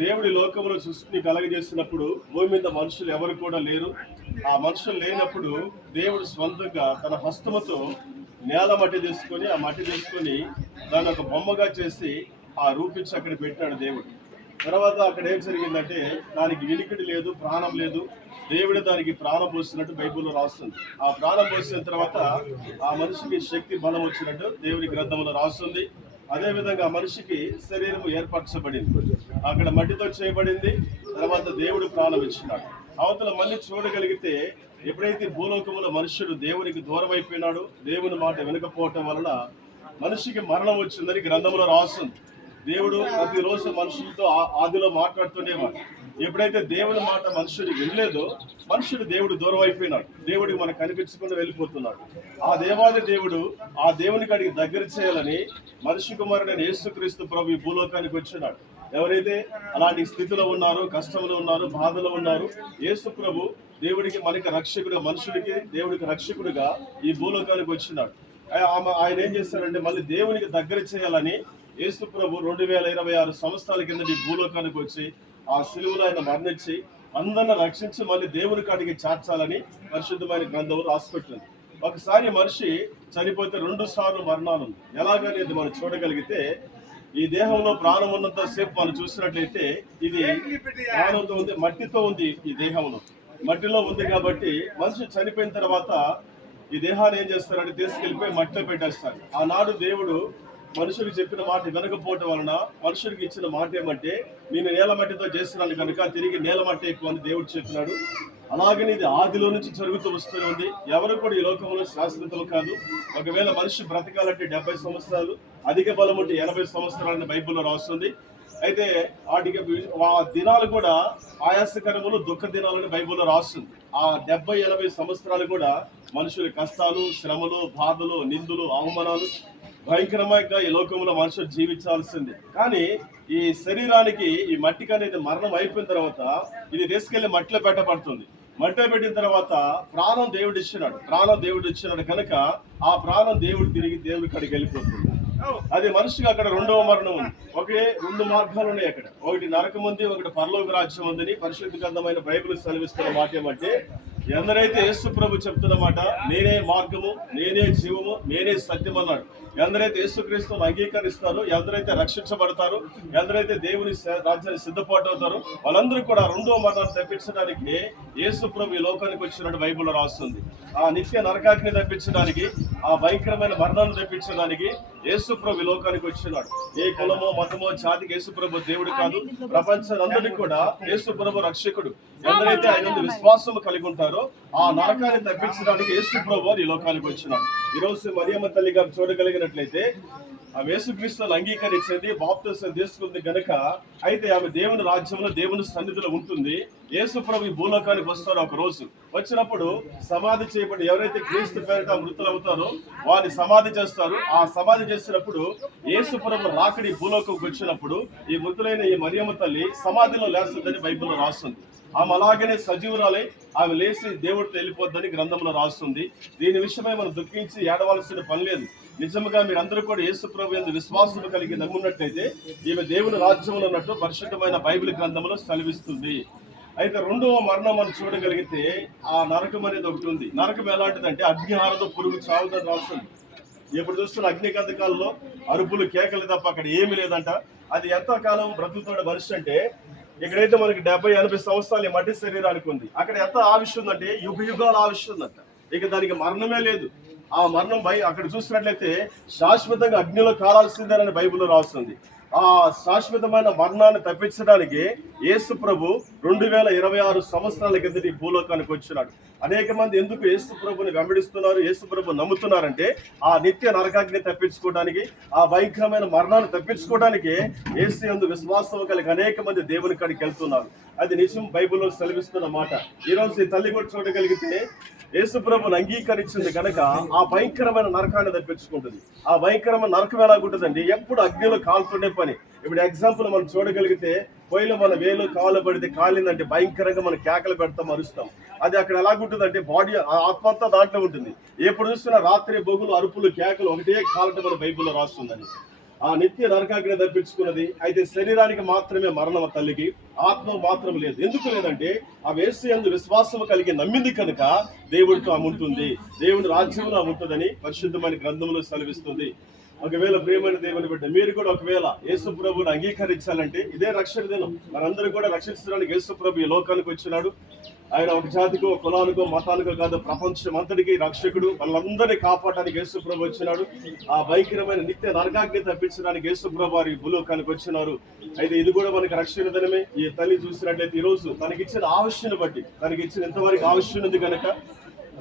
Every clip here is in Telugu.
దేవుడి లోకములో సృష్టిని కలగజేసినప్పుడు భూమి మీద మనుషులు ఎవరు కూడా లేరు. ఆ మనుషులు లేనప్పుడు దేవుడు స్వంతంగా తన హస్తముతో నేల మట్టి తీసుకొని ఆ మట్టి తీసుకొని దాన్ని ఒక బొమ్మగా చేసి ఆ రూపించి అక్కడ పెట్టాడు దేవుడు. తర్వాత అక్కడ ఏం జరిగిందంటే దానికి వినికిడి లేదు, ప్రాణం లేదు. దేవుడు దానికి ప్రాణం పోసినట్టు బైబిల్లో రాస్తుంది. ఆ ప్రాణం పోసిన తర్వాత ఆ మనిషికి శక్తి బలం వచ్చినట్టు దేవుని గ్రంథంలో రాస్తుంది. అదేవిధంగా మనిషికి శరీరము ఏర్పరచబడింది, అక్కడ మట్టితో చేయబడింది. తర్వాత దేవుడు ప్రాణం ఇచ్చినాడు. అవతల మళ్ళీ చూడగలిగితే ఎప్పుడైతే భూలోకములో మనుష్యుడు దేవునికి దూరం అయిపోయినాడు, దేవుని మాట వినకపోవటం వలన మనిషికి మరణం వచ్చిందని గ్రంథంలో రాస్తుంది. దేవుడు ప్రతిరోజు మనుషులతో ఆదిలో మాట్లాడుతుండేవాడు. ఎప్పుడైతే దేవుని మాట మనుషుడు వినలేదో మనుషుడు దేవుడు దూరం అయిపోయినాడు, దేవుడికి మనకు కనిపించకుండా వెళ్ళిపోతున్నాడు. ఆ దేవాది దేవుడు ఆ దేవుని కాడికి దగ్గర చేయాలని మనిషి కుమారుడైన యేసుక్రీస్తు ప్రభు ఈ భూలోకానికి వచ్చినాడు. ఎవరైతే అలాంటి స్థితిలో ఉన్నారో, కష్టంలో ఉన్నారు, బాధలో ఉన్నారు, యేసు ప్రభు దేవుడికి మనకి రక్షకుడు, మనుషుడికి దేవుడికి రక్షకుడిగా ఈ భూలోకానికి వచ్చినాడు. ఆయన ఏం చేస్తారంటే మళ్ళీ దేవునికి దగ్గర చేయాలని యేసు ప్రభు 2026 సంవత్సరాల కింద ఈ భూలోకానికి వచ్చి ఆ సిలువలో ఆయన మరణించి అందరిని రక్షించి మళ్ళీ దేవుని కాడికి చేర్చాలని పరిశుద్ధమైన గ్రంథం రాసిపెట్టింది. ఒకసారి మనిషి చనిపోతే 2 సార్లు మరణాలు ఎలాగనేది మనం చూడగలిగితే, ఈ దేహంలో ప్రాణం ఉన్నంత సేపు మనం చూసినట్లయితే ఇది ప్రాణంతో ఉంది, మట్టితో ఉంది. ఈ దేహంలో మట్టిలో ఉంది కాబట్టి మనిషి చనిపోయిన తర్వాత ఈ దేహాన్ని ఏం చేస్తారంటే తీసుకెళ్ళిపోయి మట్టిలో పెట్టేస్తారు. ఆనాడు దేవుడు మనుషుడికి చెప్పిన మాట వినకపోవటం వలన మనుషుడికి ఇచ్చిన మాట ఏమంటే, నేను నేల మట్టితో చేస్తున్నాను కనుక తిరిగి నేల మట్టి ఎక్కువ అని దేవుడు చెప్పినాడు. అలాగని ఇది ఆదిలో నుంచి జరుగుతూ వస్తూనే ఉంది. ఎవరు కూడా ఈ లోకంలో శాశ్వతలు కాదు. ఒకవేళ మనిషి బ్రతకాలంటే 70 సంవత్సరాలు, అధిక బలం ఉంటే 80 సంవత్సరాలని బైబిల్లో రాస్తుంది. అయితే వాటికి ఆ దినాలు కూడా ఆయాసకరములు, దుఃఖ దినాలని బైబిల్లో రాస్తుంది. ఆ 70-80 సంవత్సరాలు కూడా మనుషుల కష్టాలు, శ్రమలు, బాధలు, నిందులు, అవమానాలు భయంకరంగా ఈ లోకంలో మనుషులు జీవించాల్సిందే. కానీ ఈ శరీరానికి ఈ మట్టికి అనేది మరణం అయిపోయిన తర్వాత ఇది తీసుకెళ్లి మట్టిలో పెట్టబడుతుంది. మట్టిలో పెట్టిన తర్వాత ప్రాణం దేవుడు ఇచ్చినాడు కనుక ఆ ప్రాణం దేవుడు తిరిగి దేవుడి కాడికి వెళ్ళిపోతుంది. అది మనిషికి అక్కడ 2వ మరణం ఉంది. 2 మార్గాలు ఉన్నాయి అక్కడ. ఒకటి నరకం ఉంది, ఒకటి పరలోక రాజ్యం ఉందని పరిశుద్ధ గ్రంథమైన బైబిల్ సెలవిస్తున్న మాట ఏమంటే, ఎందరైతే యేసు ప్రభు చెప్తున్నమాట నేనే మార్గము, నేనే జీవము, నేనే సత్యం అన్నాడు. ఎందరైతే యేసుక్రీస్తును అంగీకరిస్తారో, ఎందరైతే రక్షించబడతారో, ఎందరైతే దేవుని రాజ్యాన్ని సిద్ధపడతారో వాళ్ళందరూ కూడా 2వ మరణాన్ని తప్పించడానికి యేసు ప్రభు ఈ లోకానికి వచ్చినట్టు బైబిల్లో రాస్తుంది. ఆ నిత్య నరకాగ్ని తప్పించడానికి, ఆ భయంకరమైన మరణాన్ని తప్పించడానికి యేసు ప్రభు ఈ లోకానికి వచ్చినాడు. ఏ కులమో, మతమో, జాతికి యేసు ప్రభు దేవుడు కాదు. ప్రపంచాలందరికీ కూడా యేసు ప్రభు రక్షకుడు. ఎందరైతే ఆయన విశ్వాసం కలిగి ఉంటారో ఆ నరకాన్ని తప్పించడానికి యేసు ప్రభు ఈ లోకానికి వచ్చినాడు. ఈరోజు మరియమ్మ తల్లి గారు చూడగలిగినట్లయితే ఆ యేసుక్రీస్తును అంగీకరించింది, బాప్తిసం తీసుకుంది గనుక అయితే ఆమె దేవుని రాజ్యంలో దేవుని సన్నిధిలో ఉంటుంది. యేసు ప్రభు ఈ భూలోకానికి వస్తారు. ఒక రోజు వచ్చినప్పుడు సమాధి చేయబడి ఎవరైతే క్రీస్తు పేరిట మృతులు అవుతారో వారిని సమాధి చేస్తారు. ఆ సమాధి చేసినప్పుడు యేసు ప్రభు రాకడి భూలోకంకి వచ్చినప్పుడు ఈ మృతులైన ఈ మరియమ్మ తల్లి సమాధిలో లేస్తుందని బైబిల్లో రాస్తుంది. ఆమె అలాగనే సజీవురాలై ఆమె లేచి దేవుడితో వెళ్ళిపోద్దని గ్రంథంలో రాస్తుంది. దీని విషయమై మనం దుఃఖించి ఏడవలసిన పని లేదు. నిజంగా మీరందరూ కూడా యేసు ప్రభు యందు విశ్వాసం కలిగి నమ్మున్నట్లయితే ఈమె దేవుని రాజ్యంలో ఉన్నట్టు పరిశుద్ధమైన బైబిల్ గ్రంథంలో సెలవిస్తుంది. అయితే 2వ మరణం మనం చూడగలిగితే ఆ నరకం అనేది ఒకటి ఉంది. నరకం ఎలాంటిదంటే అగ్నిహారంతో పురుగు చావుదని రాస్తుంది. ఇప్పుడు చూస్తున్న అగ్నిగంధకాలలో అరుపులు, కేకలు తప్ప అక్కడ ఏమీ లేదంట. అది ఎంతకాలం బ్రతుకుతున్న మనిషి అంటే, ఇక్కడైతే మనకి 70-80 సంవత్సరాలు మట్టి శరీరానికి ఉంది. అక్కడ ఎంత ఆయుష్ ఉందంటే యుగ యుగాల ఆయుష్ ఉందంట. ఇక దానికి మరణమే లేదు. ఆ మరణం అక్కడ చూసినట్లయితే శాశ్వతంగా అగ్నిలో కాలాల్సిందేనని బైబిల్లో రాస్తుంది. ఆ శాశ్వతమైన మరణాన్ని తప్పించడానికి యేసు ప్రభు 2026 సంవత్సరాల కిందటి భూలోకానికి వచ్చినాడు. అనేక మంది ఎందుకు యేసు ప్రభుని వెంబడిస్తున్నారు, యేసు ప్రభు నమ్ముతున్నారంటే ఆ నిత్య నరకాగ్ని తప్పించుకోవడానికి, ఆ భయంకరమైన మరణాన్ని తప్పించుకోవడానికి యేసు యందు విశ్వాసం కలిగి అనేక మంది దేవుని కాడికి వెళ్తున్నారు. అది నిజం బైబిల్లో సెలవిస్తున్న మాట. ఈరోజు ఈ తల్లి కూడా చూడగలిగితే యేసు ప్రభుని అంగీకరించింది కనుక ఆ భయంకరమైన నరకాన్ని తప్పించుకుంటుంది. ఆ భయంకరమైన నరకం ఎలాగుంటుందండి, ఎప్పుడు అగ్నిలో కాలుతుండే పని. ఇప్పుడు ఎగ్జాంపుల్ మనం చూడగలిగితే పొయ్యిలో మన వేలు కాలు పడితే కాలిందంటే భయంకరంగా మనం కేకలు పెడతాం, అరుస్తాం. అది అక్కడ ఎలాగుంటుందంటే బాడీ ఆత్మ అంతా దాంట్లో ఉంటుంది. ఎప్పుడు చూస్తున్నా రాత్రి బొగులు, అరుపులు, కేకలు ఒకటే కాలంటే మన బైబిల్లో రాస్తుందని. ఆ నిత్య నరకాగ్ని తప్పించుకున్నది. అయితే శరీరానికి మాత్రమే మరణం తల్లికి, ఆత్మ మాత్రం లేదు. ఎందుకు లేదంటే ఆ యేసు యందు విశ్వాసం కలిగి నమ్మింది కనుక దేవుడితో ఆమె ఉంటుంది, దేవుని రాజ్యంలో ఆమె ఉంటుందని పరిశుద్ధమైన గ్రంథంలో సెలవిస్తుంది. ఒకవేళ ప్రియమైన దేవుని బిడ్డ మీరు కూడా ఒకవేళ యేసు ప్రభువుని అంగీకరించాలంటే ఇదే రక్షణ దినం. మనందరూ కూడా రక్షించడానికి యేసు ప్రభు ఈ లోకానికి వచ్చినాడు. ఆయన ఒక జాతికో, కులానికో, మతానికో కాదు, ప్రపంచం అంతటికి రక్షకుడు. వాళ్ళందరినీ కాపాడడానికి యేసు ప్రభు వచ్చినాడు. ఆ భయంకరమైన నిత్య నరకాగ్ని తప్పించడానికి యేసు ప్రభు వారి భూలోకానికి వచ్చినారు. అయితే ఇది కూడా మనకి రక్షణ దినమే. ఈ తల్లి చూసినట్లయితే ఈ రోజు తనకిచ్చిన ఆవశ్యను బట్టి, తనకిచ్చిన ఎంతవరకు ఆవశ్యం ఉంది కనుక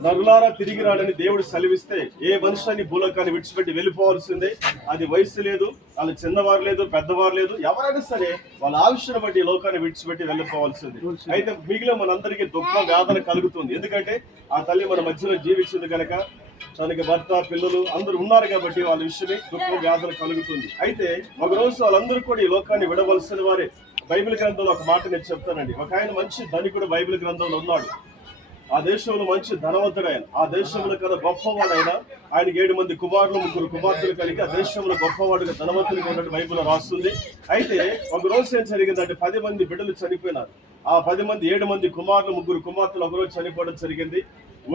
నరులారా తిరిగి రాడని దేవుడు సెలవిస్తే ఏ మనుషుని భూలోకాన్ని విడిచిపెట్టి వెళ్ళిపోవాల్సిందే. అది వయసు లేదు, వాళ్ళు చిన్నవారు లేదు, పెద్దవారు లేదు, ఎవరైనా సరే వాళ్ళ ఆవిష్యం బట్టి ఈ లోకాన్ని విడిచిపెట్టి వెళ్ళిపోవాల్సిందే. అయితే మిగిలిన మనందరికీ దుఃఖ వేదన కలుగుతుంది. ఎందుకంటే ఆ తల్లి మన మధ్యలో జీవించింది కనుక, తనకి భర్త, పిల్లలు అందరూ ఉన్నారు కాబట్టి వాళ్ళ విషయమే దుఃఖం వేదన కలుగుతుంది. అయితే ఒకరోజు వాళ్ళందరూ కూడా ఈ లోకాన్ని విడవలసిన వారే. బైబిల్ గ్రంథంలో ఒక మాట నేను చెప్తానండి. ఒక ఆయన మంచి ధనికుడు బైబిల్ గ్రంథంలో ఉన్నాడు. ఆ దేశంలో మంచి ధనవంతుడైన, ఆ దేశంలో కన్నా గొప్పవాడైన, ఆయనకి 7 మంది కుమారులు, 3 కుమార్తెలు కలిగి ఆ దేశంలో గొప్పవాడుగా ధనవంతుడిగా ఉన్నట్టు బైబిల్లో రాస్తుంది. అయితే ఒక రోజు ఏం జరిగిందంటే 10 మంది బిడ్డలు చనిపోయినారు. ఆ 10 మంది 7 మంది కుమారులు, 3 కుమార్తెలు ఒకరోజు చనిపోవడం జరిగింది.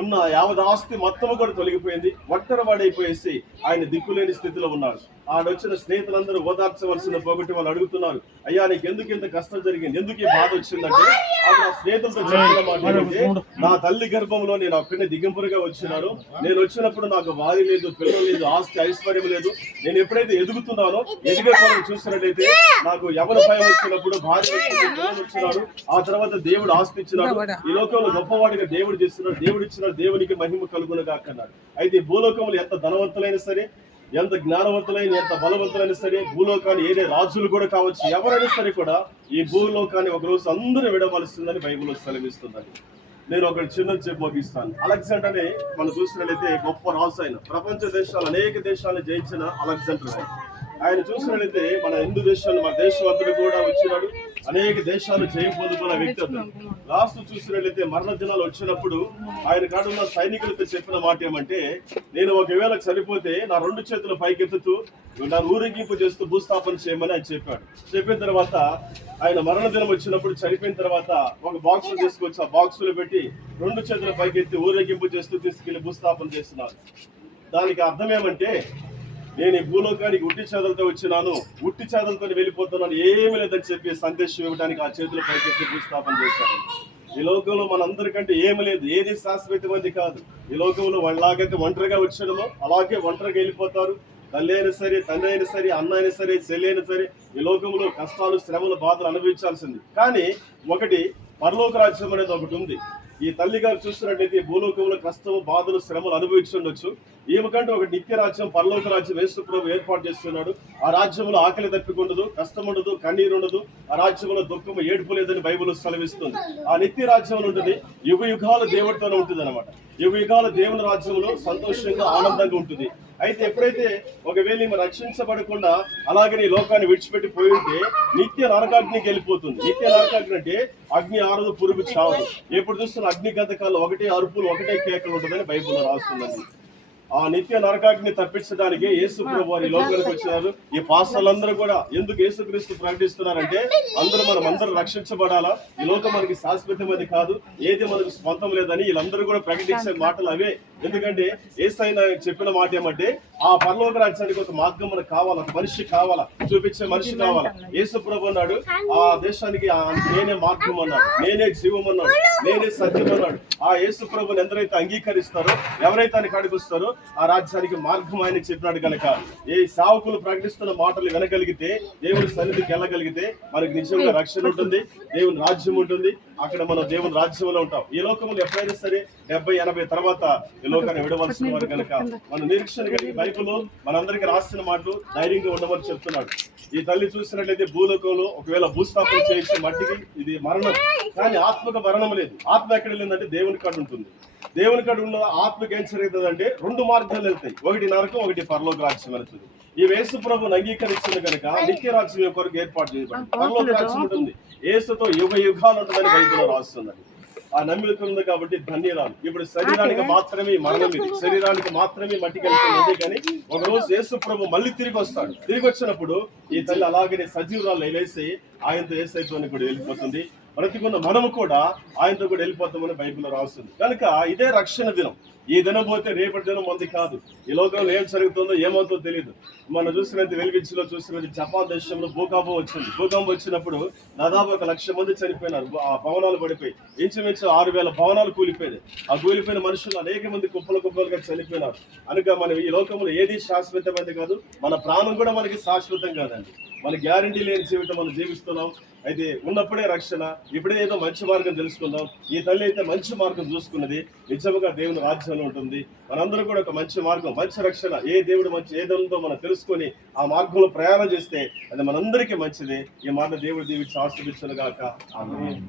ఉన్న యావత్ ఆస్తి మొత్తం కూడా తొలగిపోయింది. ఒంటరివాడైపోయేసి ఆయన దిక్కులేని స్థితిలో ఉన్నాడు. ఆడొచ్చిన స్నేహితులందరూ ఓదార్చవలసిన పోగొట్టి వాళ్ళు అడుగుతున్నారు, అయ్యా నీకు ఎందుకు ఇంత కష్టం జరిగింది, ఎందుకు ఈ బాధ వచ్చిందంటే ఆవిడ ఆ స్నేహితులతో చెప్పిన మాట ఏంటంటే, నా తల్లి గర్భంలో నేను అక్కడనే దిగింపురుగా వచ్చినాను. నేను వచ్చినప్పుడు నాకు వారి లేదు, పిల్లలు లేదు, ఆస్తి ఐశ్వర్యం లేదు. నేను ఎప్పుడైతే ఎదుగుతున్నానో, ఎదిగే కొరకు చూసినట్లయితే నాకు ఎవరి భయం వచ్చినప్పుడు భార్య వచ్చినాడు. ఆ తర్వాత దేవుడు ఆస్తి ఇచ్చినాడు. ఈ లోకంలో గొప్పవాడిగా దేవుడు చేస్తున్నాడు. దేవుడు ఇచ్చిన దేవునికి మహిమ కలుగునుగా అన్నాడు. అయితే భూలోకంలో ఎంత ధనవంతులైనా సరే, ఎంత జ్ఞానవంతులైన, ఎంత బలవంతులైనా సరే, భూలోకాన్ని ఏదే రాజులు కూడా కావచ్చు, ఎవరైనా సరే కూడా ఈ భూలోకాన్ని ఒకరోజు అందరూ విడవలసిందని బైబిల్లో సెలవిస్తుందని. నేను ఒక చిన్న చెప్పి ముగిస్తాను. అలెగ్జాండర్ అని మనం చూసినట్లయితే గొప్ప రాజు. ఆయన ప్రపంచ దేశాలు అనేక దేశాలను జయించిన అలెగ్జాండర్. ఆయన చూసినట్లయితే మన హిందూ దేశాలు, మన దేశవంతుడు కూడా వచ్చినాడు. అనేక దేశాలు జయం పొందుకున్న వ్యక్తి అతను. లాస్ట్ చూసినట్లయితే మరణ దినాలు వచ్చినప్పుడు ఆయన కాడున్న సైనికులతో చెప్పిన మాట ఏమంటే, నేను ఒకవేళ చనిపోతే నా 2 చేతులు పైకెత్తుతూ నా ఊరేగింపు చేస్తూ భూస్థాపన చేయమని ఆయన చెప్పాడు. చెప్పిన తర్వాత ఆయన మరణ దినం వచ్చినప్పుడు, చనిపోయిన తర్వాత ఒక బాక్స్ తీసుకొచ్చి ఆ బాక్స్ లో పెట్టి 2 చేతుల పైకెత్తి ఊరేగింపు చేస్తూ తీసుకెళ్లి భూస్థాపన చేస్తున్నారు. దానికి అర్థం ఏమంటే, నేను ఈ భూలోకానికి ఉట్టి చేతులతో వచ్చినాను, ఉట్టి చేతులతో వెళ్ళిపోతున్నాను, ఏమీ లేదని చెప్పి సందేశం ఇవ్వడానికి ఆ చేతుల పైకెత్తి భూస్థాపన చేశాను. ఈ లోకంలో మనందరికంటే ఏమి లేదు, ఏది శాశ్వతమైనది కాదు. ఈ లోకంలో వాళ్ళలాగైతే ఒంటరిగా వచ్చామో అలాగే ఒంటరిగా వెళ్ళిపోతారు. తల్లి అయినా సరే, తండ్రి అయినా సరే, అన్న అయినా సరే, చెల్లి అయినా సరే, ఈ లోకంలో కష్టాలు, శ్రమలు, బాధలు అనుభవించాల్సింది. కానీ ఒకటి పరలోక రాజ్యం అనేది ఒకటి ఉంది. ఈ తల్లి గారు చూస్తున్నట్లయితే భూలోకంలో కష్టము, బాధలు, శ్రమలు అనుభవించుండొచ్చు. ఈమెకంటే ఒక నిత్య రాజ్యం, పరలోక రాజ్యం యేసు ప్రభు ఏర్పాటు చేస్తున్నాడు. ఆ రాజ్యంలో ఆకలి తప్పికొండదు, కష్టం ఉండదు, కన్నీరు ఉండదు. ఆ రాజ్యంలో దుఃఖము, ఏడుపు లేదని బైబిల్ సెలవిస్తుంది. ఆ నిత్య రాజ్యం ఉంటుంది, యుగ యుగాల దేవుడితోనే ఉంటుంది అనమాట. యుగ యుగాల దేవుని రాజ్యంలో సంతోషంగా, ఆనందంగా ఉంటుంది. అయితే ఎప్పుడైతే ఒకవేళ ఈమె రక్షించబడకుండా అలాగే ఈ లోకాన్ని విడిచిపెట్టి పోయి ఉంటే నిత్య నరకాగ్నికి వెళ్ళిపోతుంది. నిత్య నరకాగ్ని అంటే అగ్ని ఆరదు, పురుగు చావదు. ఎప్పుడు చూస్తున్న అగ్ని గంధకాలు, ఒకటే అరుపులు, ఒకటే కేకలు ఉంటుందని బైబిల్లో రాస్తుందండి. ఆ నిత్య నరకాగ్ని తప్పించడానికి యేసు ప్రభు వారి లోకానికి వచ్చినారు. ఈ పాస్టర్లందరూ కూడా ఎందుకు యేసుక్రీస్తు ప్రకటిస్తున్నారంటే, అందరూ రక్షించబడాలా, ఈ లోకం మనకి శాశ్వతమైనది కాదు, ఏది మనకు స్వంతం లేదని వీళ్ళందరూ కూడా ప్రకటించే మాటలు అవే. ఎందుకంటే యేసయ్య చెప్పిన మాట ఏమంటే, ఆ పరలోక రాజ్యానికి ఒక మార్గం మనకు కావాలా, ఒక మనిషి కావాలా, చూపించే మనిషి కావాలా. యేసు ప్రభు అన్నాడు, ఆ దేశానికి నేనే మార్గం అన్నాడు, నేనే జీవం అన్నాడు, నేనే సత్యం అన్నాడు. ఆ యేసు ప్రభుని ఎందరైతే అంగీకరిస్తారో, ఎవరైతే ఆయన కాడికి వస్తారో ఆ రాజ్యానికి మార్గం ఆయన చెప్పినాడు కనుక, ఏ సేవకులు ప్రకటిస్తున్న మాటలు వినగలిగితే, దేవుని సన్నిధికి వెళ్ళగలిగితే మనకి నిజంగా రక్షణ ఉంటుంది, దేవుని రాజ్యం ఉంటుంది. అక్కడ మనం దేవుని రాజ్యంలో ఉంటాం. ఈ లోకంలో ఎప్పుడైనా సరే 70-80 తర్వాత ఈ లోకాన్ని విడవలసిన వారు కనుక మన నిరీక్షణ కలిగి బైబిల్లో మనందరికీ రాసిన మాటలు ధైర్యంగా ఉండమని చెప్తున్నాడు. ఈ తల్లి చూసినట్లయితే భూలోకంలో ఒకవేళ భూస్థాపన చేయించే మట్టికి ఇది మరణం, కానీ ఆత్మకు మరణం లేదు. ఆత్మ ఎక్కడ వెళ్ళిందంటే దేవుని కాడ ఉంటుంది. దేవుని కాడ ఉన్న ఆత్మకి ఏం జరుగుతుందంటే 2 మార్గాలు వెళ్తాయి, ఒకటి నరకం, ఒకటి పరలోక రాజ్యం వెళ్తుంది. ఈ యేసు ప్రభువుని అంగీకరించింది కనుక నిత్య రాజ్యం కొరకు ఏర్పాటు చేయబడింది. పరలోక రాజ్యం ఉంటుంది, యేసుతో యుగ యుగాలు ఉంటుందని బైబిల్లో రాస్తున్నది. ఆ నమ్మిక ఉంది కాబట్టి ధన్యరాలు. ఇప్పుడు శరీరానికి మాత్రమే మరణం, ఇది శరీరానికి మాత్రమే మట్టికి వెళ్తుంది. కానీ ఒక రోజు యేసు ప్రభు మళ్ళీ తిరిగి వస్తాడు. తిరిగి వచ్చినప్పుడు ఈ తల్లి అలాగనే సజీవురాలు లేసి ఆయనతో యేసయ్యతో కూడా వెళ్ళిపోతుంది. బ్రతికున్న మనము కూడా ఆయనతో కూడా వెళ్ళిపోతామని బైబిల్లో రాస్తుంది. కనుక ఇదే రక్షణ దినం. ఈ దినం పోతే రేపటి దినం మంది కాదు. ఈ లోకంలో ఏం జరుగుతుందో ఏమవుతుందో తెలియదు. మనం చూసినట్టు వెలిగించిలో చూసినట్టు జపాన్ దేశంలో భూకంపం వచ్చింది. భూకంపం వచ్చినప్పుడు దాదాపు 1,00,000 మంది చనిపోయినారు. ఆ భవనాలు పడిపోయి ఇంచుమించు 6,000 భవనాలు కూలిపోయాయి. ఆ కూలిపోయిన మనుషులు అనేక మంది కుప్పలుగా చనిపోయినారు. కనుక మనం ఈ లోకంలో ఏది శాశ్వతమైనది కాదు. మన ప్రాణం కూడా మనకి శాశ్వతం కాదండి. మన గ్యారంటీ లేని జీవితం మనం జీవిస్తున్నాం. అయితే ఉన్నప్పుడే రక్షణ. ఇప్పుడే ఏదో మంచి మార్గం తెలుసుకుందాం. ఈ తల్లి అయితే మంచి మార్గం చూసుకున్నది. నిజముగా దేవుని రాజ్యంలో ఉంటుంది. మనందరూ కూడా ఒక మంచి మార్గం, మంచి రక్షణ, ఏ దేవుడు మంచి ఏదో మనం తెలుసుకొని ఆ మార్గంలో ప్రయాణం చేస్తే అది మనందరికీ మంచిది. ఈ మాట దేవుడు దీవించి ఆశీర్వదించును గాక. ఆమేన్.